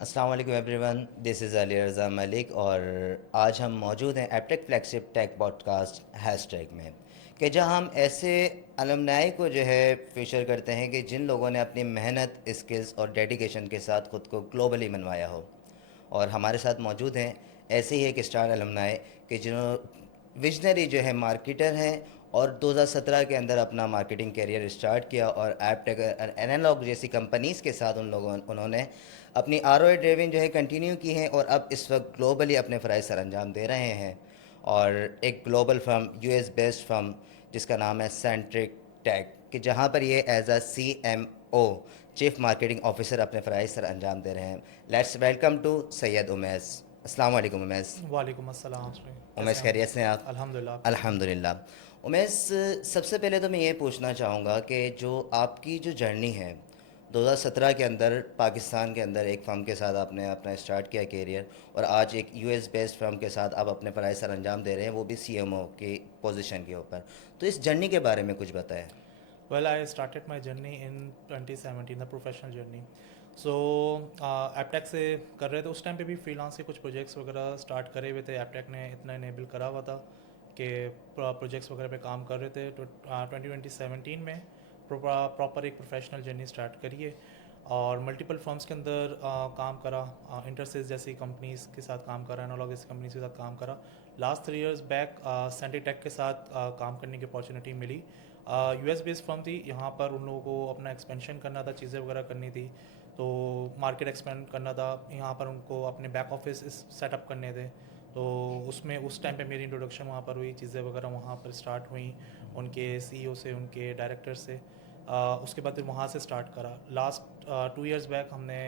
अस्सलाम वालेकुम everyone, this is Ali Raza Malik और आज हम मौजूद हैं Aptech flagship take podcast hashtag में कि जहां हम ऐसे अलमनाई को जो है फीचर करते हैं कि जिन लोगों ने अपनी मेहनत, स्किल्स और डेडिकेशन के साथ ख़ुद को ग्लोबली मनवाया हो। और हमारे साथ मौजूद हैं ऐसे ही एक स्टार अलमनाई कि जिन्होंने विजनरी जो है मार्केटर हैं और 2017 के अंदर अपना मार्केटिंग करियर स्टार्ट किया और एपटेक एनालॉग जैसी कंपनीज़ के साथ उन्होंने अपनी आर ओ ड्राइविंग जो है कंटिन्यू की है और अब इस वक्त ग्लोबली अपने फ़राइज़ सर अंजाम दे रहे हैं। और एक global firm, US based firm जिसका नाम है सेंट्रिक टेक, कि जहाँ पर ये एज अ CMO, चीफ मार्केटिंग ऑफिसर, अपने फ़राइज़ सर अंजाम दे रहे हैं। Let's welcome to Syed Umais. अस्सलाम वालेकुम उमैस। वालेकुम अस्सलाम जी। कैसे उमैस हैं आप? खैरियत से हैं आप? अल्हम्दुलिल्लाह, आप कैसे हैं? अल्हम्दुलिल्लाह। उमैस, सबसे पहले तो मैं ये पूछना चाहूँगा कि जो आपकी जो जर्नी है 2017 के अंदर पाकिस्तान के अंदर एक फ़र्म के साथ आपने अपना स्टार्ट किया कैरियर और आज एक यूएस बेस्ड फ़र्म के साथ आप अपने फ़राइज़ सर अंजाम दे रहे हैं, वो भी CMO की पोजीशन के ऊपर। तो इस जर्नी के बारे में कुछ बताएं। Well I started my journey in 2017, the professional journey. So Aptech से कर रहे थे उस टाइम पे भी फ्रीलांस के कुछ प्रोजेक्ट्स वगैरह स्टार्ट करे हुए थे। एपटेक ने इतना इनेबल करा हुआ था कि प्रोजेक्ट्स वगैरह पे काम कर रहे थे। तो 2017 में प्रॉपर एक प्रोफेशनल जर्नी स्टार्ट करिए और मल्टीपल फर्म्स के अंदर काम करा। इंटरसिस जैसी कंपनीज के साथ काम करा, एनालॉग जैसी कंपनीज के साथ काम करा। लास्ट 3 इयर्स बैक सेंटीटेक के साथ काम करने की अपॉर्चुनिटी मिली। US बेस्ड फर्म थी, यहाँ पर उन लोगों को अपना एक्सपेंशन करना था, चीज़ें वगैरह करनी थी, तो मार्केट एक्सपेंड करना था। यहाँ पर उनको अपने बैक ऑफिस सेटअप करने थे, तो उसमें उस टाइम पे मेरी इंट्रोडक्शन वहाँ पर हुई, चीज़ें वगैरह वहाँ पर स्टार्ट हुई उनके CEO से, उनके डायरेक्टर से। उसके बाद फिर वहाँ से स्टार्ट करा। लास्ट 2 इयर्स बैक हमने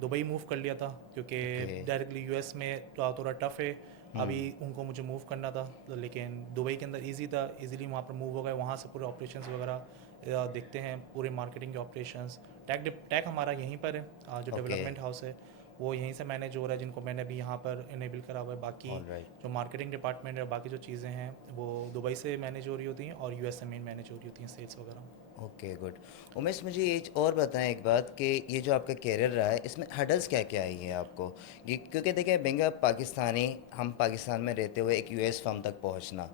दुबई मूव कर लिया था, क्योंकि ओके। डायरेक्टली US में थोड़ा टफ है अभी उनको, मुझे मूव करना था। लेकिन दुबई के अंदर इजी था, इजीली वहाँ पर मूव हो गए। वहाँ से पूरे ऑपरेशंस वगैरह देखते हैं, पूरे मार्केटिंग के ऑपरेशंस। टैग हमारा यहीं पर है, जो ओके। डेवलपमेंट हाउस है वो यहीं से मैनेज हो रहा है, जिनको मैंने भी यहाँ पर इनेबल करा हुआ है। बाकी ऑल राइट। जो मार्केटिंग डिपार्टमेंट है, बाकी जो चीज़ें हैं वो दुबई से मैनेज हो रही होती हैं और US से मेन मैनेज हो रही होती हैं, सेल्स वगैरह। Okay, good. उमेश, मुझे ये और बताएं एक बात कि ये जो आपका कैरियर रहा है इसमें हडल्स क्या क्या आई हैं आपको? ये क्योंकि देखिए बेंगा पाकिस्तानी, हम पाकिस्तान में रहते हुए एक US फर्म तक पहुंचना,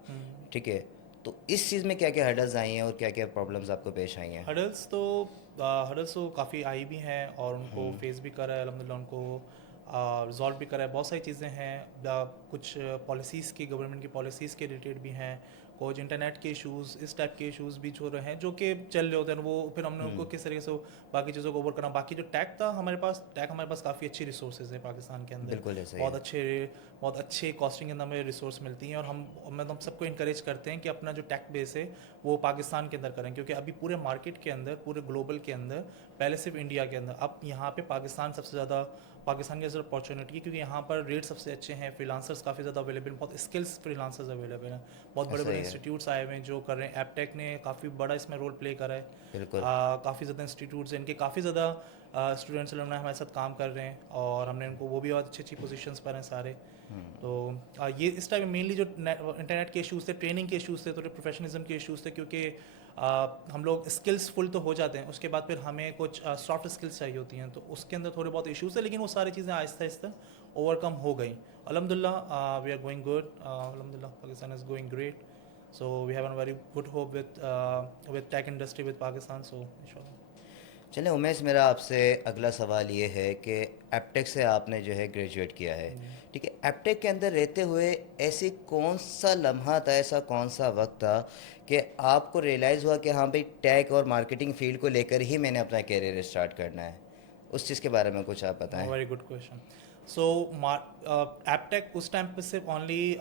ठीक है, तो इस चीज़ में क्या क्या हडल्स आई हैं और क्या क्या प्रॉब्लम्स आपको पेश आई हैं? हडल्स तो काफ़ी आई भी हैं और उनको फेस भी करा है अलहमदिल्ला, उनको रिजॉल्व भी करा है। बहुत सारी चीज़ें हैं, कुछ पॉलिसीज़ की, गवर्नमेंट की पॉलिसीज़ के रिलेटेड भी हैं, कुछ इंटरनेट के इश्यूज़, इस टाइप के इश्यूज़ भी जो रहे हैं, जो कि चल रहे होते हैं। वो फिर हमने उनको किस तरीके से बाकी चीज़ों को ओवर करना। बाकी जो टैग हमारे पास काफ़ी अच्छी रिसोर्सेज है पाकिस्तान के अंदर। बिल्कुल ऐसा ही बहुत है। अच्छे बहुत अच्छे कॉस्टिंग के अंदर हमें रिसोर्स मिलती हैं, और हम सबको इंकरेज करते हैं कि अपना जो टैग बेस है वो पाकिस्तान के अंदर करें, क्योंकि अभी पूरे मार्केट के अंदर, पूरे ग्लोबल के अंदर, पहले सिर्फ इंडिया के अंदर, अब यहाँ पे पाकिस्तान की ज़्यादा अपॉर्चुनिटी है, क्योंकि यहाँ पर रेट सबसे अच्छे हैं, फ्रीलांसर्स काफ़ी ज़्यादा अवेलेबल, बहुत स्किल्स फ्रीलांसर्स अवेलेबल हैं। बहुत बड़े ऐसा बड़े ही है। इंस्टीट्यूट्स आए हुए हैं जो कर रहे हैं। एपटेक ने काफ़ी बड़ा इसमें रोल प्ले करा है। बिल्कुल। काफ़ी ज़्यादा इंस्टीट्यूट्स हैं, इनके काफ़ी ज़्यादा स्टूडेंट्स हमारे साथ काम कर रहे हैं, और हमने उनको, वो भी बहुत अच्छी अच्छी पोजीशंस पर हैं सारे। तो ये इस टाइम मेनली जो इंटरनेट के इश्यूज़ थे, ट्रेनिंग के इश्यूज़ थे, थोड़े प्रोफेशनलिज्म के इश्यूज़ थे, क्योंकि हम लोग स्किल्स फुल तो हो जाते हैं, उसके बाद फिर हमें कुछ सॉफ्ट स्किल्स चाहिए होती हैं, तो उसके अंदर थोड़े बहुत इश्यूज़ है, लेकिन वो सारी चीज़ें आहिस्ता आहिस्ता ओवरकम हो गई। अल्हम्दुलिल्लाह, वी आर गोइंग गुड। अल्हम्दुलिल्लाह, Pakistan is going great. So we have a very good hope with tech industry with Pakistan, so इंशाल्लाह। चलें उमेश, मेरा आपसे अगला सवाल ये है कि एपटेक से आपने जो है ग्रेजुएट किया है, ठीक है, एपटेक के अंदर रहते हुए ऐसी कौन सा लम्हा था, ऐसा कौन सा वक्त था कि आपको रियलाइज़ हुआ कि हाँ भाई, टेक और मार्केटिंग फील्ड को लेकर ही मैंने अपना कैरियर स्टार्ट करना है? उस चीज़ के बारे में कुछ आप बताएं। Very good question. So Aptech उस टाइम पे सिर्फ ओनली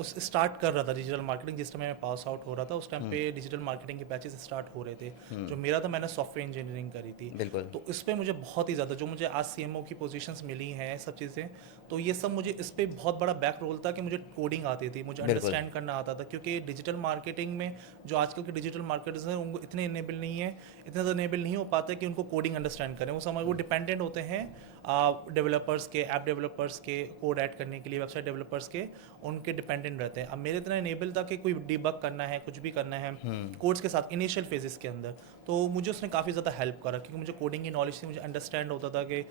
उस स्टार्ट कर रहा था डिजिटल मार्केटिंग। जिस टाइम मैं पास आउट हो रहा था उस टाइम पे डिजिटल मार्केटिंग के बैचेस स्टार्ट हो रहे थे। जो मेरा था, मैंने सॉफ्टवेयर इंजीनियरिंग करी थी, बिल्कुल। तो इस पर मुझे बहुत ही ज़्यादा, जो मुझे आज CMO की पोजीशंस मिली हैं, सब चीज़ें, तो ये सब मुझे इस पर बहुत बड़ा बैक रोल था कि मुझे कोडिंग आती थी, मुझे बिल्कुल। अंडरस्टैंड करना आता था, क्योंकि डिजिटल मार्केटिंग में जो आजकल के डिजिटल मार्केटर्स हैं उनको इतने इनेबल नहीं है, इतने ज़्यादा इनेबल नहीं हो पाते कि उनको कोडिंग अंडरस्टैंड करें। वो डिपेंडेंट होते हैं डेवलपर्स के, ऐप डेवलपर्स के कोड ऐड करने के लिए, वेबसाइट डेवलपर्स के, उनके डिपेंडेंट रहते हैं। अब मेरे इतना इनेबल था कि कोई डिबग करना है, कुछ भी करना है कोड्स के साथ इनिशियल फेजेस के अंदर, तो मुझे उसने काफ़ी ज़्यादा हेल्प करा, क्योंकि मुझे कोडिंग की नॉलेज थी, मुझे अंडरस्टैंड होता था कि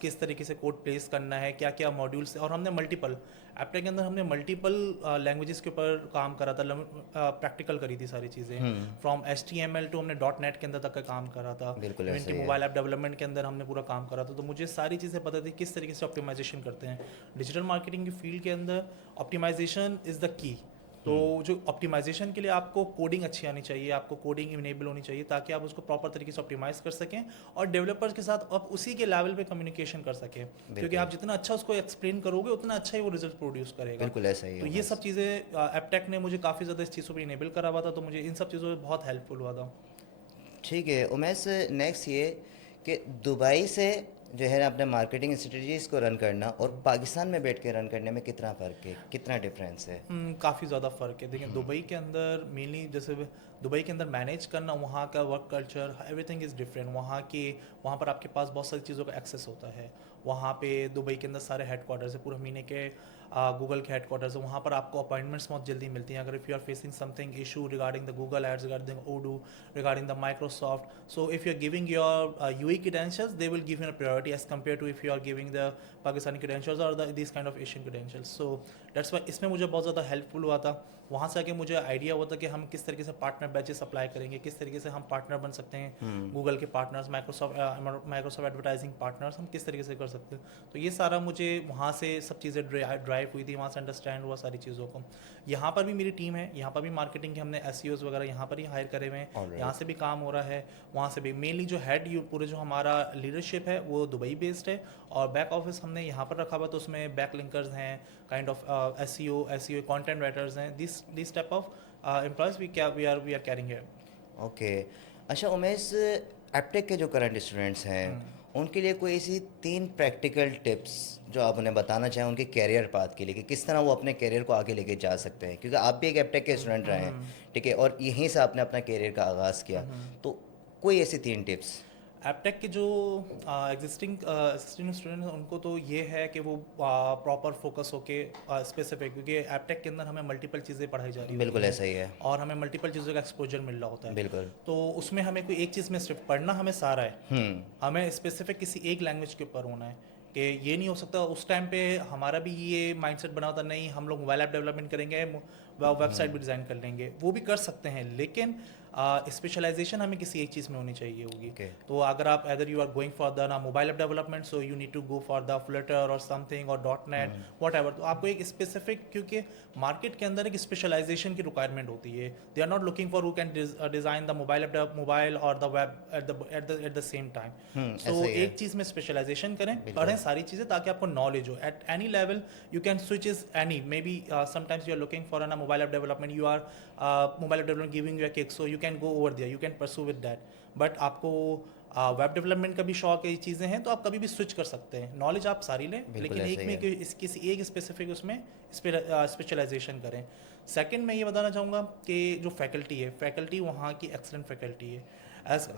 किस तरीके से कोड प्लेस करना है, क्या क्या मॉड्यूल्स, और हमने मल्टीपल एप्टेक के अंदर हमने मल्टीपल लैंग्वेजेस के ऊपर काम करा था, प्रैक्टिकल करी थी सारी चीज़ें, फ्रॉम HTML टू हमने .NET के अंदर तक का काम करा था, बिल्कुल इवन ऐसा कि ही है। मोबाइल ऐप डेवलपमेंट के अंदर हमने पूरा काम करा था। तो मुझे सारी चीज़ें पता थी किस तरीके से ऑप्टिमाइजेशन करते हैं। डिजिटल मार्केटिंग की फील्ड के अंदर ऑप्टिमाइजेशन इज़ द की। तो जो ऑप्टिमाइजेशन के लिए आपको कोडिंग अच्छी आनी चाहिए, आपको कोडिंग इनेबल होनी चाहिए, ताकि आप उसको प्रॉपर तरीके से ऑप्टिमाइज कर सकें और डेवलपर्स के साथ आप उसी के लेवल पे कम्युनिकेशन कर सकें, क्योंकि बिल्कुल, आप जितना अच्छा उसको एक्सप्लेन करोगे उतना अच्छा ही वो रिजल्ट प्रोड्यूस करेगा। बिल्कुल ऐसा ही है तो ये उमेश। सब चीज़ें एपटेक ने मुझे काफ़ी ज़्यादा इस चीज़ों पर इनेबल करा हुआ था, तो मुझे इन सब चीज़ों में बहुत हेल्पफुल हुआ था। ठीक है उमेश, नेक्स्ट ये कि दुबई से जो है ना अपने मार्केटिंग स्ट्रेटजीज को रन करना और पाकिस्तान में बैठ के रन करने में कितना फ़र्क है, कितना डिफरेंस है? काफ़ी ज़्यादा फ़र्क है। देखिए दुबई के अंदर मेनली जैसे दुबई के अंदर मैनेज करना, वहाँ का work culture everything is different. वहाँ पर आपके पास बहुत सारी चीज़ों का एक्सेस होता है। वहाँ पे दुबई के अंदर सारे हेडक्वार्टर्स है, पूरे महीने के गूगल के हेडक्वार्टर्स है। वहाँ पर आपको अपॉइंटमेंट्स बहुत जल्दी मिलती हैं। अगर if you are facing something issue regarding the Google ads, regarding Odoo, regarding the Microsoft, so if you are giving your UE credentials, they will give you a priority as compared to if you are giving the Pakistani credentials or these kind of Asian credentials. So that's why इसमें मुझे बहुत ज़्यादा helpful हुआ था। वहाँ से आके मुझे आइडिया हुआ था कि हम किस तरीके से पार्टनर बैचेस अप्लाई करेंगे, किस तरीके से हम पार्टनर बन सकते हैं, गूगल के पार्टनर्स, माइक्रोसॉफ्ट एडवर्टाइजिंग पार्टनर्स हम किस तरीके से कर सकते हैं। तो ये सारा मुझे वहाँ से सब चीज़ें ड्राइव हुई थी, वहाँ से अंडरस्टैंड हुआ सारी चीज़ों को। यहाँ पर भी मेरी टीम है, यहाँ पर भी मार्केटिंग के हमने SEOs वगैरह यहाँ पर ही हायर करे हुए हैं, Alright. यहाँ से भी काम हो रहा है, वहाँ से भी। मेनली जो हेड पूरे जो हमारा लीडरशिप है वो दुबई बेस्ड है, और बैक ऑफिस हमने यहाँ पर रखा हुआ, तो उसमें बैक लिंकर्स हैं, kind of SEO content writers हैं, this type of employees we are carrying here. Okay. अच्छा उमेश, एप्टेक के जो करंट स्टूडेंट्स हैं उनके लिए कोई ऐसी 3 प्रैक्टिकल टिप्स जो आप उन्हें बताना चाहें उनके कैरियर पाथ के लिए, कि किस तरह वो अपने कैरियर को आगे लेके जा सकते हैं, क्योंकि आप भी एक एप्टेक के स्टूडेंट रहे हैं, ठीक है, और यहीं से आपने अपना कैरियर का आगाज़ किया, तो कोई ऐसी 3 टिप्स? एपटेक के जो एग्जिस्टिंग स्टूडेंट हैं उनको तो ये है कि वो प्रॉपर फोकस होके स्पेसिफिक, क्योंकि एपटेक के अंदर हमें मल्टीपल चीज़ें पढ़ाई जा रही होती बिल्कुल हैं ऐसा ही है। और हमें मल्टीपल चीज़ों का एक्सपोजर मिल रहा होता है। बिल्कुल। तो उसमें हमें कोई एक चीज़ में सिर्फ पढ़ना हमें सारा है, हमें स्पेसिफिक किसी एक लैंग्वेज के ऊपर होना है। कि ये नहीं हो सकता उस टाइम पे हमारा भी ये माइंडसेट बना होता, नहीं हम लोग मोबाइल ऐप डेवलपमेंट करेंगे, वेबसाइट भी डिज़ाइन कर लेंगे, वो भी कर सकते हैं, लेकिन स्पेशलाइजेशन हमें किसी एक चीज़ में होनी चाहिए होगी। ओके। तो अगर आप other you are going for the ना mobile app development, so you need to go for the flutter और समथिंग और .NET वॉट एवर। तो आपको एक स्पेसिफिक, क्योंकि मार्केट के अंदर एक स्पेशलाइजेशन की रिक्वायरमेंट होती है। They are not looking for who can design the mobile और the web at the same time. So ऐसा ही है। एक चीज़ में स्पेशलाइजेशन करें, बिल्कुल। पढ़ें सारी चीज़ें, ताकि आपको नॉलेज हो at any level. You can switch is any, maybe sometimes you are looking for a mobile app development, you are mobile app development giving you a kick, so you can go over there, you can pursue with that. But आपको web development का भी शौक है, ये चीज़ें हैं, तो आप कभी भी स्विच कर सकते हैं। नॉलेज आप सारी लें, बिल्कुल लेकिन ऐसा एक ही में है। किसी एक स्पेसिफिक उसमें स्पेशलाइजेशन करें। सेकंड मैं ये बताना चाहूँगा कि जो फैकल्टी है, फैकल्टी वहाँ की एक्सलेंट फैकल्टी है।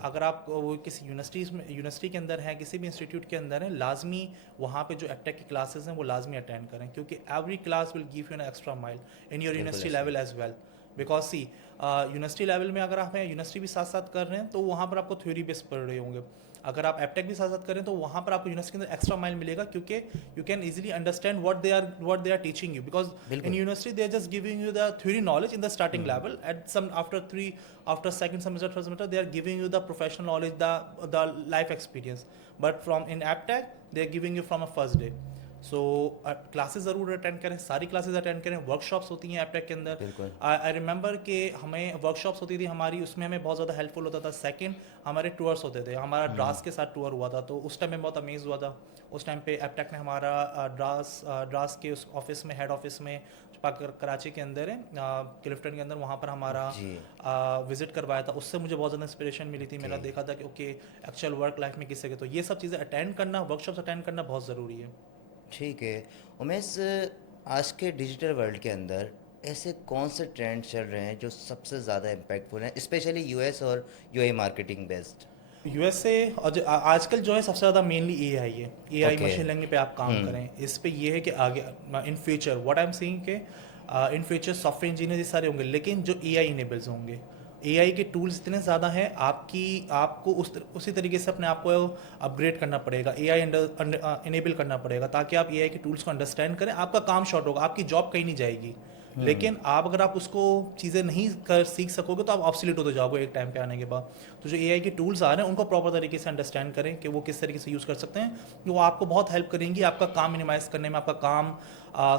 अगर आप वो किसी यूनिवर्सिटी के अंदर हैं, किसी भी इंस्टीट्यूट के अंदर हैं, लाजमी वहाँ पे जो एपटेक की क्लासेस हैं वो लाजमी अटेंड करें, क्योंकि every class will give you an extra mile in your बिल्कुल यूनिवर्सिटी ऐसा ही level as well. Because see university level में अगर आप यूनिवर्सिटी भी साथ साथ कर रहे हैं, तो वहाँ पर आपको थ्योरी बेस्ड पढ़ रहे होंगे। अगर आप एपटेक भी साथ साथ करें, तो वहाँ पर आपको यूनिवर्सिटी के अंदर एक्स्ट्रा माइल मिलेगा, क्योंकि you can easily understand what they are teaching you, because in बिल्कुल। University they are just giving you the theory knowledge in the starting level, at some after second semester, third semester, they are giving you the professional knowledge, the life experience. But from in AppTech, they are giving you from a first day. So classes ज़रूर attend करें, सारी classes attend करें। Workshops होती हैं Aptech के अंदर। बिल्कुल। I remember कि हमें वर्कशॉप्स होती थी हमारी, उसमें हमें बहुत ज़्यादा हेल्पफुल होता था। सेकंड, हमारे टूर्स होते थे, हमारा ड्रास के साथ टूर हुआ था, तो उस टाइम में बहुत अमेज हुआ था। उस टाइम पे एपटेक ने हमारा ड्रास के उस ऑफिस में, हेड ऑफिस में कराची के अंदर है, क्लिफ्टन के अंदर, वहाँ पर हमारा जी। विजिट करवाया था। उससे मुझे बहुत ज़्यादा इंस्पिरेशन मिली थी। मैंने ओके। देखा था कि ओके एक्चुअल वर्क लाइफ में किससे के, तो ये सब चीज़ें अटेंड करना, वर्कशॉप्स अटेंड करना बहुत ज़रूरी है। ठीक है उमेश, आज के डिजिटल वर्ल्ड के अंदर ऐसे कौन से ट्रेंड चल रहे हैं जो सबसे ज़्यादा इम्पैक्टफुल हैं, स्पेशली US और UAE मार्केटिंग बेस्ड? यूएसए और आजकल जो है सबसे ज़्यादा मेनली एआई है। AI okay. मशीन लर्निंग पे आप काम करें, इस पे ये है कि आगे in future what I am saying के इन फ्यूचर सॉफ्टवेयर इंजीनियर ये सारे होंगे, लेकिन जो एआई इनेबल्स होंगे, एआई के टूल्स इतने ज़्यादा हैं, आपको उसी तरीके से अपने आप को अपग्रेड करना पड़ेगा, एआई इनेबल करना पड़ेगा, ताकि आप एआई के टूल्स को अंडरस्टैंड करें। आपका काम शॉर्ट होगा, आपकी जॉब कहीं नहीं जाएगी। लेकिन आप अगर आप उसको चीज़ें नहीं कर सीख सकोगे तो आप ऑब्सोलीट होते जाओगे एक टाइम पे आने के बाद। तो जो एआई के टूल्स आ रहे हैं उनको प्रॉपर तरीके से अंडरस्टैंड करें कि वो किस तरीके से यूज़ कर सकते हैं, वो आपको बहुत हेल्प करेंगी आपका काम मिनिमाइज करने में, आपका काम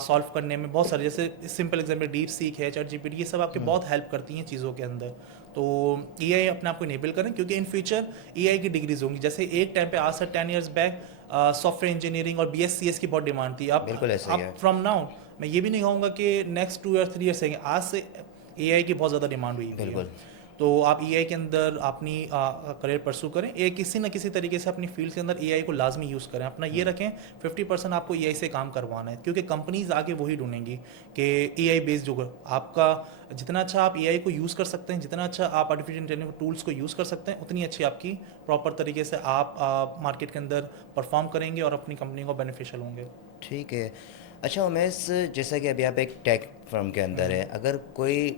सॉल्व करने में। बहुत सारे जैसे सिंपल एग्जाम्पल डीप सीक है, चैट जीपीटी, ये सब आपके बहुत हेल्प करती हैं चीज़ों के अंदर। तो एआई अपने आप को इनेबल करें, क्योंकि इन फ्यूचर एआई की डिग्रीज होंगी। जैसे एक टाइम पे आज से 10 years बैक सॉफ्टवेयर इंजीनियरिंग और बीएससीएस की बहुत डिमांड थी। बिल्कुल ऐसा ही है। आप फ्रॉम नाउ, मैं ये भी नहीं कहूँगा कि नेक्स्ट 2 या 3 years आएंगे, आज से एआई की बहुत ज़्यादा डिमांड हुई हुई है। बिल्कुल। तो आप एआई के अंदर अपनी करियर परसू करें, किसी न किसी तरीके से अपनी फील्ड के अंदर एआई को लाजमी यूज़ करें। अपना ये रखें 50% आपको एआई से काम करवाना है, क्योंकि कंपनीज आगे वही ढूंढेंगी कि एआई बेस्ड होगा आपका। जितना अच्छा आप एआई को यूज़ कर सकते हैं, जितना अच्छा आप आर्टिफिशियल इंटेलिजेंस टूल्स को यूज़ कर सकते हैं, उतनी अच्छी आपकी प्रॉपर तरीके से आप मार्केट के अंदर परफॉर्म करेंगे और अपनी कंपनी को बेनिफिशियल होंगे। ठीक है। अच्छा उमेश, जैसा कि अभी आप एक टेक फर्म के अंदर है, अगर कोई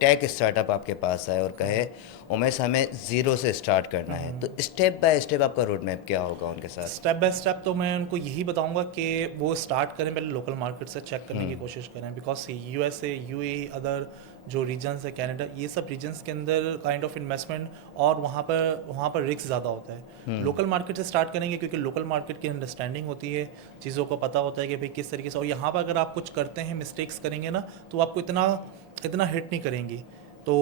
टेक स्टार्टअप आपके पास आए और कहे उमेश हमें ज़ीरो से स्टार्ट करना है, तो स्टेप बाय स्टेप आपका रोड मैप क्या होगा उनके साथ? स्टेप बाय स्टेप तो मैं उनको यही बताऊंगा कि वो स्टार्ट करें, पहले लोकल मार्केट से चेक करने की कोशिश करें, बिकॉज यूएसए, यूएई, अदर जो रीजन्स है, कनाडा, ये सब रीजन्स के अंदर काइंड ऑफ इन्वेस्टमेंट और वहाँ पर रिस्क ज़्यादा होता है। लोकल मार्केट से स्टार्ट करेंगे, क्योंकि लोकल मार्केट की अंडरस्टैंडिंग होती है, चीज़ों को पता होता है कि भाई किस तरीके से, और यहाँ पर अगर आप कुछ करते हैं, मिस्टेक्स करेंगे ना, तो आपको इतना इतना हिट नहीं करेंगी। तो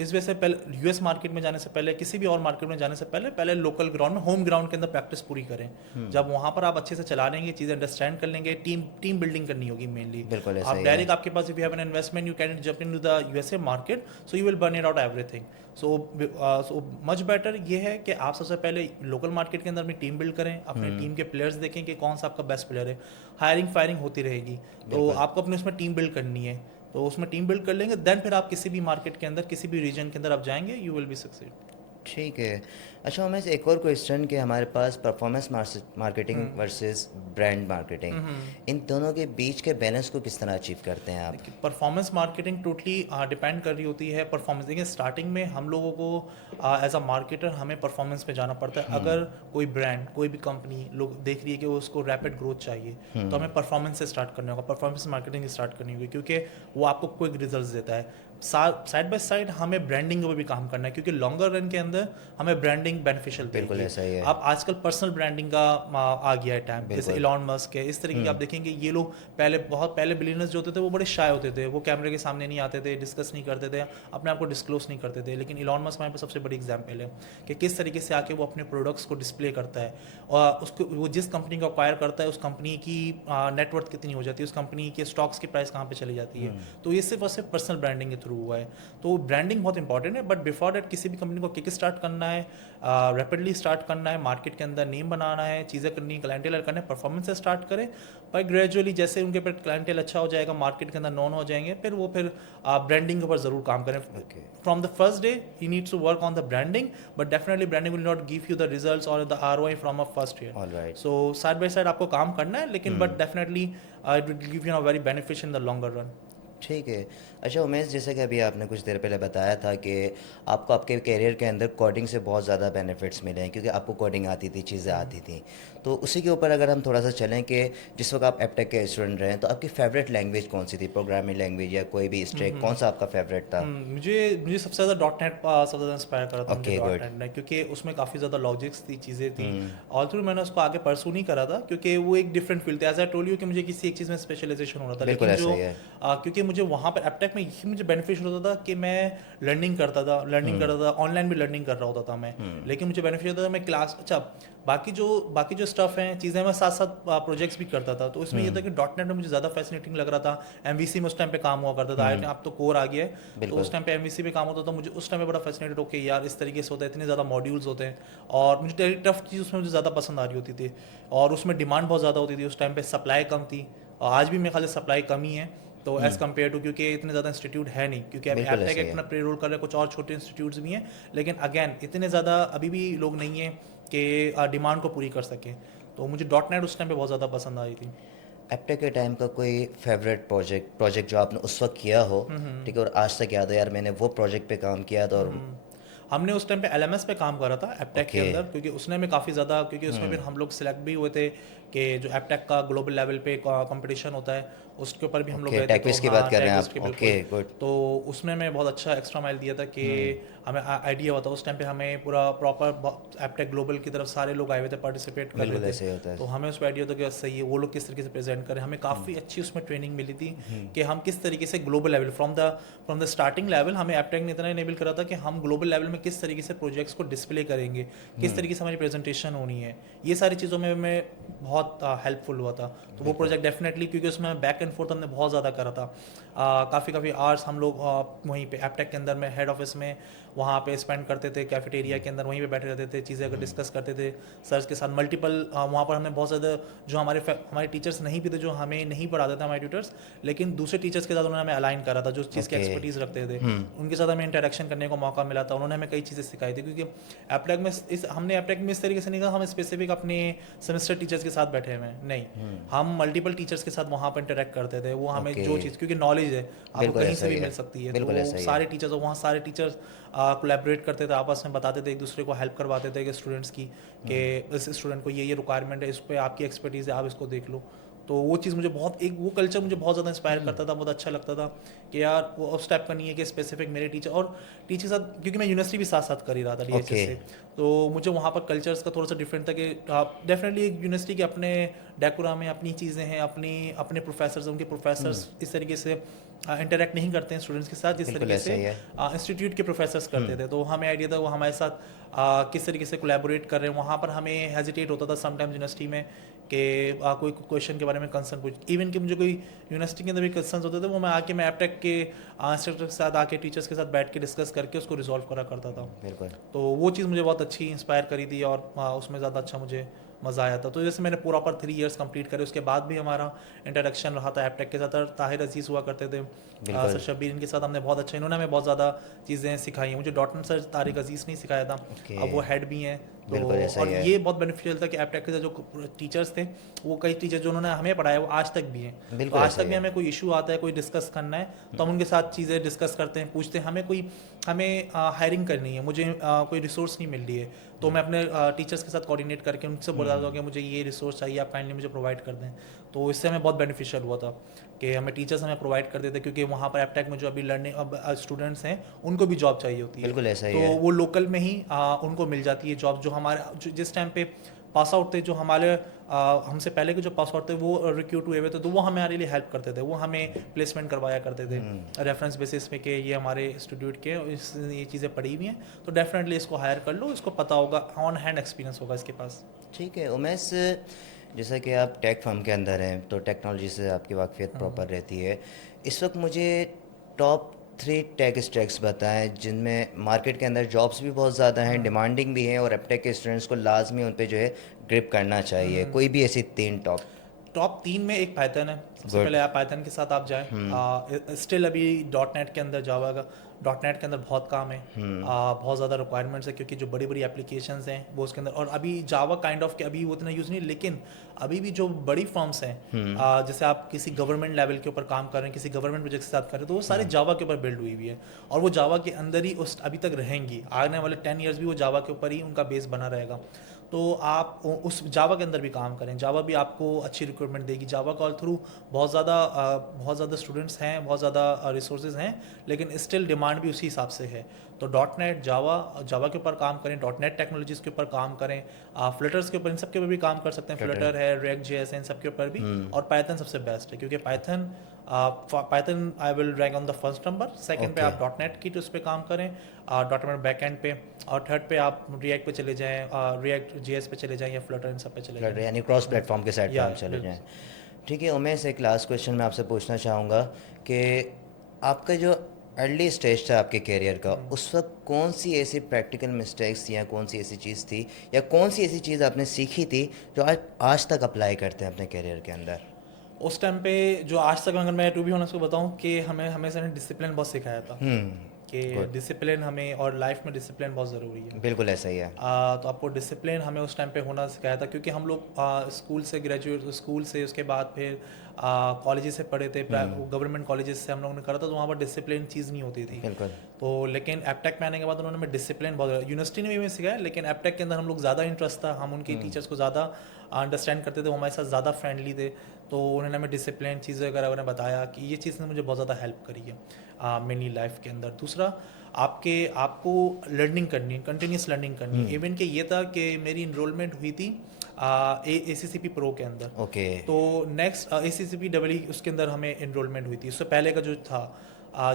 इस वजह से पहले यूएस मार्केट में जाने से पहले, किसी भी और मार्केट में जाने से पहले लोकल ग्राउंड में, होम ग्राउंड के अंदर प्रैक्टिस पूरी करें। जब वहाँ पर आप अच्छे से चला लेंगे, चीज़ें अंडरस्टैंड कर लेंगे, टीम बिल्डिंग करनी होगी मेनली। बिल्कुल ऐसा आप ही है। डायरेक्ट, आपके पास if you have an investment, you can jump into the USA market, so you will burn it out everything. So much better ये है कि आप सबसे पहले लोकल मार्केट के अंदर अपनी टीम बिल्ड करें, अपने टीम के प्लेयर्स देखें कि कौन सा आपका बेस्ट प्लेयर है। हायरिंग फायरिंग होती रहेगी, तो बिल्कुल। आपको अपने उसमें टीम बिल्ड करनी है। तो उसमें टीम बिल्ड कर लेंगे, देन फिर आप किसी भी मार्केट के अंदर, किसी भी रीजन के अंदर आप जाएंगे, यू विल बी सक्सेड। ठीक है। अच्छा उमेश, एक और क्वेश्चन कि हमारे पास performance marketing versus brand marketing, इन दोनों के बीच के बैलेंस को किस तरह अचीव करते हैं आप? देखिए, परफॉर्मेंस मार्केटिंग टोटली डिपेंड कर रही होती है परफॉर्मेंस। देखिए, स्टार्टिंग में हम लोगों को एज अ मार्केटर हमें परफॉर्मेंस पे जाना पड़ता है। अगर कोई ब्रांड, कोई भी कंपनी लोग देख रही है कि उसको रैपिड ग्रोथ चाहिए, तो हमें परफॉर्मेंस से स्टार्ट करना होगा, परफॉर्मेंस मार्केटिंग से स्टार्ट करनी होगी, क्योंकि वो आपको क्विक रिजल्ट देता है। साइड बाय साइड हमें ब्रांडिंग पर भी काम करना है, क्योंकि लॉन्गर रन के अंदर हमें ब्रांडिंग बेनिफिशियल बिल्कुल देगी। ऐसा ही है। अब आजकल पर्सनल ब्रांडिंग का आ गया है टाइम, जैसे बिल्कुल। इलॉन मस्क है, इस तरीके के आप देखेंगे ये लोग बहुत पहले बिलियनर्स जो होते थे वो बड़े शाय होते थे, वो कैमरे के सामने नहीं आते थे, डिस्कस नहीं करते थे, अपने आप को डिस्क्लोज नहीं करते थे। लेकिन इलॉन मस्क हमारे पास सबसे बड़ी एग्जाम्पल है कि किस तरीके से आके वो अपने प्रोडक्ट्स को डिस्प्ले करता है, और उसको वो जिस कंपनी को अक्वायर करता है, उस कंपनी की नेटवर्थ कितनी हो जाती है, उस कंपनी के स्टॉक्स की प्राइस कहाँ पे चली जाती है। तो ये सिर्फ और सिर्फ पर्सनल ब्रांडिंग के थ्रू हुआ है। तो ब्रांडिंग बहुत इंपॉर्टेंट है, बट बिफोर डेट किसी भी कंपनी को किक स्टार्ट करना है, रैपिडली स्टार्ट करना है, मार्केट के अंदर नेम बनाना है, चीज़ें करनी है, क्लाइंटेल करना है, परफॉर्मेंस से स्टार्ट करें। पर ग्रेजुअली जैसे उनके पर क्लाइंटेल अच्छा हो जाएगा, मार्केट के अंदर नॉन हो जाएंगे, फिर ब्रांडिंग के ऊपर ज़रूर काम करें। Okay. From the first day ही needs to work on the branding, but definitely branding will not give you the results और the ROI from a first year. Alright. So side by side आपको काम करना है, लेकिन but definitely it will give you a very benefit in the longer run. ठीक है। अच्छा उमेश, जैसे कि अभी आपने कुछ देर पहले बताया था कि आपको आपके करियर के अंदर कोडिंग से बहुत ज़्यादा बेनिफिट्स मिले हैं, क्योंकि आपको कोडिंग आती थी, चीज़ें आती थी। तो उसी के ऊपर अगर हम थोड़ा सा चलें कि जिस वक्त आप एपटेक के स्टूडेंट रहे, तो आपकी फेवरेट लैंग्वेज कौन सी थी? प्रोग्रामिंग लैंग्वेज या कोई भी स्ट्रेक, कौन सा आपका फेवरेट था? मुझे मुझे सबसे ज़्यादा डॉट नेट सबसे ज़्यादा इंस्पायर करा था मुझे ओके, डॉट गुड। नेट ने, क्योंकि उसमें काफ़ी ज़्यादा लॉजिक्स थी, चीज़ें थी। ऑल थ्रू मैंने उसको आगे परसू नहीं करा था, क्योंकि वो एक डिफरेंट फील्ड था। एज आई टोल्ड यू कि मुझे किसी एक चीज़ में स्पेशलाइजेशन हो रहा था, बिल्कुल लेकिन ऐसा जो ही है। क्योंकि मुझे वहाँ पर एपटेक में यही मुझे बेनिफिट होता था कि मैं लर्निंग करता था, ऑनलाइन भी लर्निंग कर रहा होता था मैं। लेकिन मुझे बेनिफिट होता था मैं क्लास, अच्छा बाकी जो स्टफ हैं, चीज़ें, मैं साथ साथ प्रोजेक्ट्स भी करता था। तो इसमें ये था कि डॉट नेट में मुझे ज़्यादा फैसिनेटिंग लग रहा था। एमवीसी में उस टाइम पे काम हुआ करता था, अब तो कोर आ गया है, तो बिल्कुल। उस टाइम पे एमवीसी पे काम होता था। मुझे उस टाइम पे बड़ा फैसिनेटेड होके यार इस तरीके से होता है, इतने ज़्यादा मॉड्यूल्स होते हैं, और मुझे टफ चीज़ उसमें मुझे ज़्यादा पसंद आ रही होती थी, और उसमें डिमांड बहुत ज़्यादा होती थी। उस टाइम पे सप्लाई कम थी, और आज भी मेरे ख्याल से सप्लाई कम ही है। तो एज़ कम्पेयर टू, क्योंकि इतने ज़्यादा इंस्टीट्यूट है नहीं, क्योंकि अभी बिल्कुल एपटेक ऐसा ही अपना है। प्ले रोल कर रहा है, कुछ और छोटे इंस्टीट्यूट्स भी हैं, लेकिन अगेन इतने ज़्यादा अभी भी लोग नहीं हैं कि डिमांड को पूरी कर सकें। तो मुझे डॉट नेट उस टाइम पे बहुत ज़्यादा पसंद आई थी। एप्टेक के टाइम का कोई फेवरेट प्रोजेक्ट जो आपने उस वक्त किया हो, ठीक है, और आज तक याद है यार मैंने वो प्रोजेक्ट पे काम किया था और हमने उस टाइम पे एलएमएस पे काम करा था एपटेक के ओके। अंदर, क्योंकि उसने में काफ़ी ज़्यादा, क्योंकि उसमें फिर हम लोग सिलेक्ट भी हुए थे कि जो एपटेक का ग्लोबल लेवल पे कंपटीशन होता है उसके ऊपर भी हम लोग ओके, गए थे। तो टेकविस की बात हाँ, कर रहे हैं टेक्विस्ट आप, के ओके, बिल्कुल। गुड। तो उसमें मैं बहुत अच्छा एक्स्ट्रा माइल दिया था कि हमें आइडिया हुआ था उस टाइम पे, हमें पूरा प्रॉपर एपटेक ग्लोबल की तरफ सारे लोग आए हुए थे, पार्टिसिपेट कर रहे बिल्कुल थे। ऐसे ही होता तो है। हमें उस पर आइडिया था कि सही है, वो लोग किस तरीके से प्रेजेंट करें। हमें काफ़ी अच्छी उसमें ट्रेनिंग मिली थी कि हम किस तरीके से global level from the starting level, हमें एपटेक ने इतना इनेबल करा था कि हम ग्लोबल लेवल में किस तरीके से प्रोजेक्ट्स को डिस्प्ले करेंगे, किस तरीके से हमारी प्रेजेंटेशन होनी है, ये सारी चीज़ों में मैं बहुत हेल्पफुल हुआ था। तो वो बिल्कुल। प्रोजेक्ट डेफिनेटली, क्योंकि उसमें बैक एंड फोर्थ हमने बहुत ज़्यादा करा था, काफ़ी काफ़ी आवर्स हम लोग वहीं पे एपटेक के अंदर में हेड ऑफिस में वहाँ पे स्पेंड करते थे, कैफेटेरिया के अंदर वहीं पे बैठे रहते थे, चीज़ें अगर डिस्कस करते थे सर्स के साथ। मल्टीपल वहाँ पर हमने बहुत ज़्यादा, जो हमारे टीचर्स नहीं भी थे, जो हमें नहीं पढ़ाते थे हमारे ट्यूटर्स, लेकिन दूसरे टीचर्स के साथ उन्होंने हमें अलाइन करा था, जो चीज़ की ओके। एक्सपर्टीज़ रखते थे, उनके साथ हमें इंटरेक्शन करने का मौका मिला था। उन्होंने हमें कई चीज़ें सिखाई थी, क्योंकि एपटेक में हमने एपटेक में इस तरीके से नहीं कहा हम स्पेसिफिक अपने सेमेस्टर टीचर्स के साथ बैठे हुए हैं, नहीं, हम मल्टीपल टीचर्स के साथ वहाँ पर इंटरेक्ट करते थे। वो हमें ओके। जो चीज़, क्योंकि नॉलेज है आपको बिल्कुल कहीं ऐसा से ही भी है। मिल सकती है, बिल्कुल तो ऐसा ही है। सारे टीचर्स, वहाँ सारे टीचर्स कोलैबोरेट करते थे, आपस में बताते थे, एक दूसरे को हेल्प करवाते थे कि स्टूडेंट्स की, कि इस स्टूडेंट को ये रिक्वायरमेंट है, इस पर आपकी एक्सपर्टीज़ है, आप इसको देख लो। तो वो चीज़ मुझे बहुत, एक वो कल्चर मुझे बहुत ज़्यादा इंस्पायर करता था, बहुत अच्छा लगता था कि यार वो उस टाइप का नहीं है कि स्पेसिफिक मेरे टीचर और टीचर के साथ, क्योंकि मैं यूनिवर्सिटी भी साथ साथ कर ही रहा था डीएचएस ओके। से। तो मुझे वहाँ पर कल्चर्स का थोड़ा सा डिफरेंट था कि डेफिनेटली एक यूनिवर्सिटी के अपने डेकोरा में अपनी चीज़ें हैं, अपनी अपने प्रोफेसर्स, उनके प्रोफेसर्स इस तरीके से इंटरेक्ट नहीं करते हैं स्टूडेंट्स के साथ जिस बिल्कुल तरीके ऐसा से ही है। इंस्टीट्यूट के प्रोफेसर्स करते थे। तो हमें आइडिया था वो हमारे साथ किस तरीके से कोलैबोरेट कर रहे हैं। वहाँ पर हमें हेजिटेट होता था समटाइम्स यूनिवर्सिटी में कि कोई क्वेश्चन के बारे में कंसर्न पूछ, इवन कि मुझे कोई यूनिवर्सिटी के अंदर भी कंसर्न होते थे, वो मैं एपटेक के इंस्ट्रक्टर के साथ आके, टीचर्स के साथ बैठ के डिस्कस करके उसको रिजॉल्व करा करता था। बिल्कुल। तो वो चीज़ मुझे बहुत अच्छी इंस्पायर करी थी, और उसमें ज़्यादा अच्छा मुझे मज़ा आया था। तो जैसे मैंने पूरा पर 3 इयर्स कंप्लीट करे, उसके बाद भी हमारा इंटरेक्शन रहा था एपटेक के साथ। और ताहिर अजीज़ हुआ करते थे, सर बिल्कुल। शब्बीर, इनके साथ हमने बहुत अच्छा, इन्होंने हमें बहुत ज़्यादा चीज़ें सिखाई हैं। मुझे डॉट नेट सर तारिक अजीज़ ने सिखाया था, ओके। अब वो हेड भी हैं। तो बिल्कुल ऐसा और ही है। ये बहुत बेनिफिशियल था कि एपटेक के साथ जो टीचर्स थे, वो कई टीचर जो उन्होंने हमें पढ़ाया वो आज तक भी हैं। तो बिल्कुल आज ऐसा तक ही भी है। हमें कोई इशू आता है, कोई डिस्कस करना है, तो हम उनके साथ चीज़ें डिस्कस करते हैं, पूछते हैं, हमें हायरिंग करनी है, मुझे कोई रिसोर्स नहीं मिल रही है, तो मैं अपने टीचर्स के साथ कोऑर्डिनेट करके उनसे बोल रहा था कि मुझे ये रिसोर्स चाहिए, आप काइंडली मुझे प्रोवाइड कर दें। तो इससे हमें बहुत बेनिफिशियल हुआ था कि हमें टीचर्स हमें प्रोवाइड कर देते, क्योंकि वहाँ पर एपटेक में जो अभी लर्निंग अब स्टूडेंट्स हैं उनको भी जॉब चाहिए होती है। बिल्कुल ऐसा ही तो है। वो लोकल में ही उनको मिल जाती है जॉब, जो जिस टाइम पे पास आउट थे, जो हमारे हमसे पहले के जो पास आउट थे वो रिक्रूट हुए हुए थे, तो वो हमारे लिए हेल्प करते थे, वो हमें प्लेसमेंट करवाया करते थे रेफरेंस बेसिस पे कि ये हमारे इंस्टीट्यूट के ये चीज़ें पढ़ी हुई हैं, तो डेफिनेटली इसको हायर कर लो, इसको पता होगा, ऑन हैंड एक्सपीरियंस होगा इसके पास। ठीक है उमेश, जैसा कि आप टेक फर्म के अंदर हैं तो टेक्नोलॉजी से आपकी वाकफियत प्रॉपर रहती है। इस वक्त मुझे टॉप 3 टेक स्टैक्स बताएं जिनमें मार्केट के अंदर जॉब्स भी बहुत ज़्यादा हैं, डिमांडिंग भी हैं और एपटेक के स्टूडेंट्स को लाजमी उन पे जो है ग्रिप करना चाहिए, कोई भी ऐसी 3 टॉप। टॉप 3 में एक पाइथन है, सबसे गुड। पहले आप पाइथन के साथ आप जाएं। स्टिल अभी डॉट नेट के अंदर, जावा का डॉट नेट के अंदर बहुत काम है, बहुत ज़्यादा रिक्वायरमेंट्स है, क्योंकि जो बड़ी बड़ी एप्लीकेशंस हैं वो उसके अंदर, और अभी जावा काइंड ऑफ के अभी वो उतना यूज़ नहीं, लेकिन अभी भी जो बड़ी फर्म्स हैं, जैसे आप किसी गवर्नमेंट लेवल के ऊपर काम कर रहे हैं, किसी गवर्नमेंट प्रोजेक्ट के साथ कर रहे हैं, तो वो सारे जावा के ऊपर बिल्ड हुई हुई है, और वो जावा के अंदर ही उस अभी तक रहेंगी, आने वाले 10 ईयर्स भी वो जावा के ऊपर ही उनका बेस बना रहेगा। तो आप उस जावा के अंदर भी काम करें, जावा भी आपको अच्छी रिक्रूटमेंट देगी। जावा कॉल थ्रू बहुत ज़्यादा स्टूडेंट्स हैं, बहुत ज़्यादा रिसोर्सेज हैं, लेकिन स्टिल डिमांड भी उसी हिसाब से है। तो डॉट नेट, जावा के ऊपर काम करें, डॉट नेट टेक्नोलॉजीज़ के ऊपर काम करें, फ्लटर्स के ऊपर, इन सब के ऊपर भी काम कर सकते हैं, फ्लटर है, रिएक्ट जेएस है, इन सब के ऊपर भी। और पाइथन सबसे बेस्ट है, क्योंकि Python I will rank on the first number, second पे ओके। आप डॉट नेट की उस पर काम करें, डॉट नेट बैक एंड पे, और थर्ड पे आप रिएक्ट पे चले जाएँ, रिएक्ट जेएस पे चले जाएँ, या फ्लटर, इन सब पे चले फ्लटर जाएँ। यानी क्रॉस प्लेटफॉर्म के साइड पे या हम चले बिल्कुल। जाएं। ठीक है उमेश, एक लास्ट क्वेश्चन मैं आपसे पूछना चाहूँगा कि आपका जो अर्ली स्टेज था आपके करियर का, उस वक्त कौन सी ऐसी प्रैक्टिकल मिस्टेक्स या कौन सी ऐसी चीज़ थी या कौन सी ऐसी चीज़ आपने सीखी थी जो आज आज तक अप्लाई करते हैं अपने करियर के अंदर? उस टाइम पे जो आज तक अगर मैं टू बी ऑनेस्ट को बताऊं कि हमें हमेशा ने डिसिप्लिन बहुत सिखाया था कि गुड, डिसिप्लिन हमें और लाइफ में डिसिप्लिन बहुत ज़रूरी है। बिल्कुल ऐसा ही है। तो आपको डिसिप्लिन हमें उस टाइम पे होना सिखाया था क्योंकि हम लोग स्कूल से ग्रेजुएट स्कूल से उसके बाद फिर कॉलेजेस से पढ़े थे, गवर्नमेंट कॉलेजेस से हम लोगों ने करा था, तो वहाँ पर डिसिप्लिन चीज़ नहीं होती थी। बिल्कुल। तो लेकिन एपटेक में आने के बाद उन्होंने हमें डिसिप्लिन बहुत, यूनिवर्सिटी ने भी हमें सिखाया, लेकिन एपटेक के अंदर हम लोग ज़्यादा इंटरेस्ट था, हम उनके टीचर्स को ज़्यादा अंडरस्टैंड करते थे, वो हमारे साथ ज़्यादा फ्रेंडली थे, तो उन्होंने हमें डिसिप्लिन चीज़ें वगैरह उन्हें बताया कि ये चीज़ ने मुझे बहुत ज़्यादा हेल्प करी है मेरी लाइफ के अंदर। दूसरा, आपको लर्निंग करनी है, कंटिन्यूस लर्निंग करनी है। इवन कि ये था कि मेरी इनरोलमेंट हुई थी ACCP प्रो के अंदर, ओके। तो नेक्स्ट ACCP डबल उसके अंदर हमें इनरोलमेंट हुई थी। उससे पहले का जो था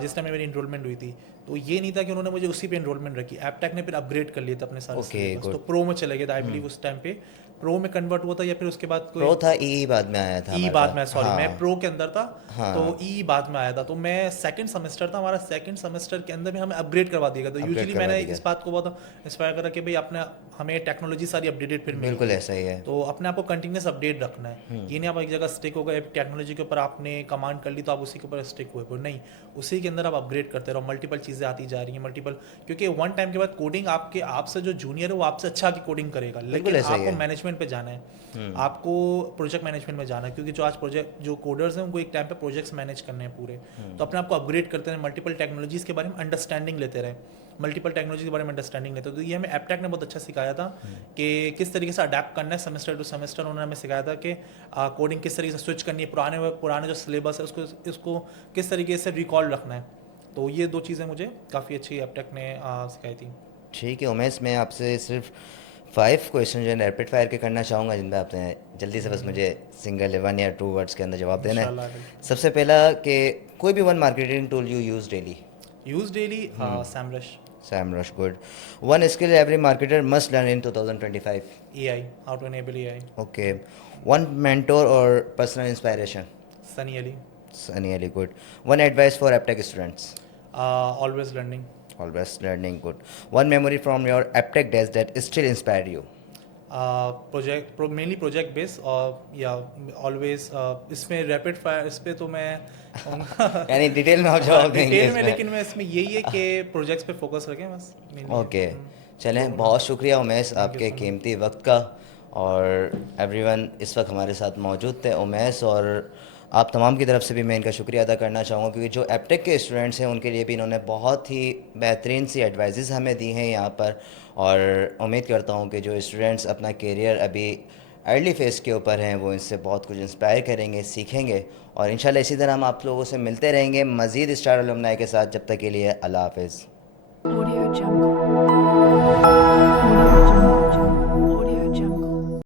जिस टाइम मेरी इनरोलमेंट हुई थी, तो ये नहीं था कि उन्होंने मुझे उसी पे इनरोलमेंट रखी, एपटेक ने फिर अपग्रेड कर लिया था अपने सारे ओके, सिलेबस, तो गुड। प्रो में चले गए थे। आई बिलीव उस टाइम पे प्रो में कन्वर्ट हुआ था, या फिर उसके बाद कोई प्रो था, ई बाद में आया था ई हमारे बाद में, पास। सॉरी मैं हाँ, प्रो के अंदर था, हाँ। तो ई बाद में आया था। तो मैं सेकंड सेमेस्टर था हमारा, सेकंड सेमेस्टर के अंदर भी हमें अपग्रेड करवा दिया गया। तो अपग्रेड यूजुअली करवा मैंने दिया। इस बात को बहुत इंस्पायर करा कि भाई अपने हमें टेक्नोलॉजी सारी अपडेटेड फिर बिल्कुल मिलेगी, ऐसा ही है। तो अपने आप को कंटिन्यूस अपडेट रखना है। ये नहीं आप एक जगह स्टिक हो गए टेक्नोलॉजी के ऊपर, आपने कमांड कर ली तो आप उसी के ऊपर स्टिक हुए, नहीं, उसी के अंदर आप अपग्रेड करते रहो। मल्टीपल चीज़ें आती जा रही हैं, मल्टीपल, क्योंकि वन टाइम के बाद कोडिंग आपसे जो जूनियर है वो आपसे अच्छा की कोडिंग करेगा, लेकिन ऐसा ही आपको है। मैनेजमेंट पे जाना है, आपको प्रोजेक्ट मैनेजमेंट में जाना है, क्योंकि जो आज प्रोजेक्ट जो कोडर्स हैं उनको एक टाइम पे प्रोजेक्ट्स मैनेज करने हैं पूरे, तो अपने आप को अपग्रेड करते रहे, मल्टीपल टेक्नोलॉजीज़ के बारे में अंडरस्टैंडिंग लेते रहे, मल्टीपल टेक्नोलॉजी के बारे में अंडरस्टैंडिंग लेते, तो ये हमें एपटेक ने बहुत अच्छा सिखाया था कि किस तरीके से अडेप्ट करना है सेमेस्टर टू सेमेस्टर। उन्होंने हमें सिखाया था कि कोडिंग किस तरीके से स्विच करनी है, पुराने जो सिलेबस है उसको किस तरीके से रिकॉल रखना है। तो ये दो चीज़ें मुझे काफ़ी अच्छी एपटेक ने सिखाई थी। ठीक है उमेश, मैं आपसे सिर्फ 5 क्वेश्चन जो है रैपिड फायर के करना चाहूँगा, जिनमें आपने जल्दी से बस मुझे सिंगल 1 या 2 वर्ड्स के अंदर जवाब देना है। इंशाल्लाह। सबसे पहला कि कोई भी one marketing tool you use daily. Use daily Semrush. SEMrush, good. One skill every marketer must learn in 2025. AI, how to enable AI। Okay. One mentor or personal inspiration. Sunny Ali. Sunny Ali, good. One advice for AppTech students. Always learning. Always learning, good. One memory from your AppTech days that still inspired you. Mainly project base, और या always इसमें rapid fire इस पे तो मैं यानी detail में आप जवाब देंगे डिटेल में, इसमें। लेकिन मैं इसमें यही है कि प्रोजेक्ट्स पे फोकस रखें बस mainly। ओके, चलें, बहुत शुक्रिया उमेश आपके कीमती वक्त का। और एवरीवन इस वक्त हमारे साथ मौजूद थे। उमेश और आप तमाम की तरफ से भी मैं इनका शुक्रिया अदा करना चाहूँगा, क्योंकि जो एपटेक के स्टूडेंट्स हैं उनके लिए भी इन्होंने बहुत ही बेहतरीन सी एडवाइजेस हमें दी हैं यहाँ पर। और उम्मीद करता हूँ कि जो स्टूडेंट्स अपना करियर अभी अर्ली फेज़ के ऊपर हैं वो इनसे बहुत कुछ इंस्पायर करेंगे, सीखेंगे, और इंशाल्लाह इसी तरह हम आप लोगों से मिलते रहेंगे मज़ीद स्टार अलुमनाई के साथ। जब तक के लिए अल्लाह हाफ़िज़। Audio Jungle. Audio Jungle.